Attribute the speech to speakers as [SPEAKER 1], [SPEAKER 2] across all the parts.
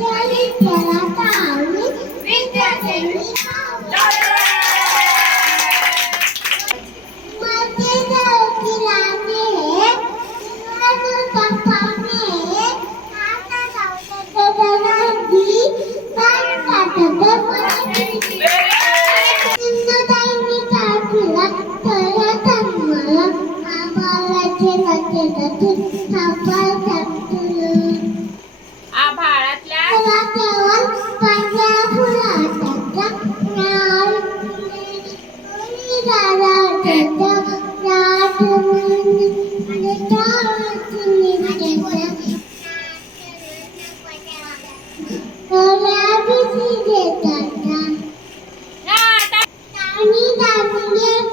[SPEAKER 1] Tell it,
[SPEAKER 2] tell us how we, we
[SPEAKER 3] can tell
[SPEAKER 1] it
[SPEAKER 3] how
[SPEAKER 1] we. पप्पा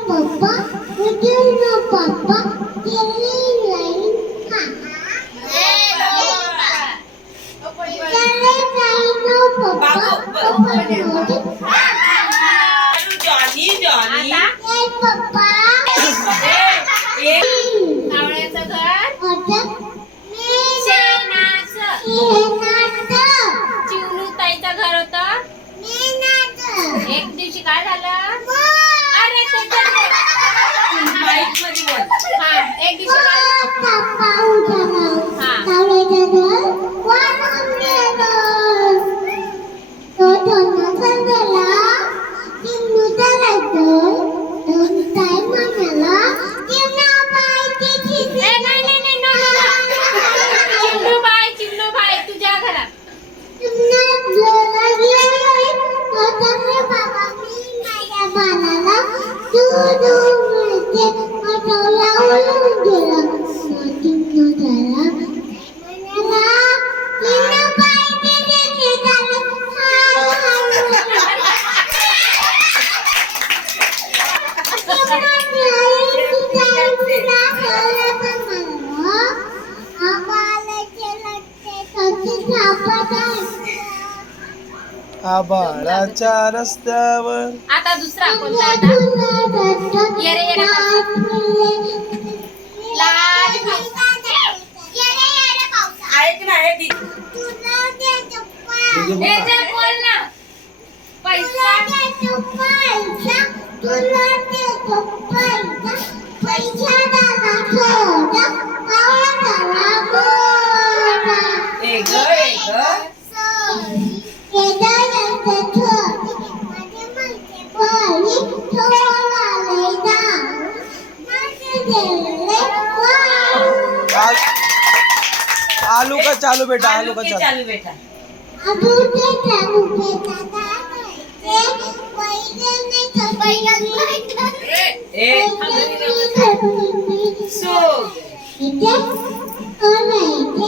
[SPEAKER 1] पप्पा चिवणू ताईचं घर होतं? एक दिवशी काय झालं?
[SPEAKER 4] आबाळाच्या रस्त्यावर.
[SPEAKER 1] आता दुसरा कोणता आता? येरे येरे लाल
[SPEAKER 3] ऐक ना हे दीदी
[SPEAKER 1] हे जे बोल ना. पैसा.
[SPEAKER 4] आलू का चालू बेटा आलू का
[SPEAKER 3] के
[SPEAKER 4] चालू।
[SPEAKER 3] बेटा। एक सो
[SPEAKER 2] इथे अनाइथे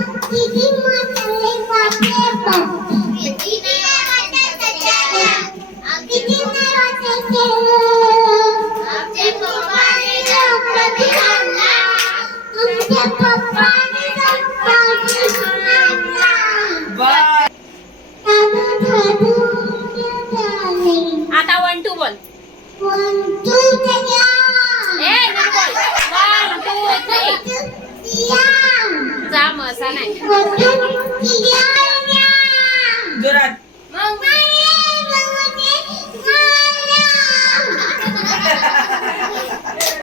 [SPEAKER 1] जा मग असा नाही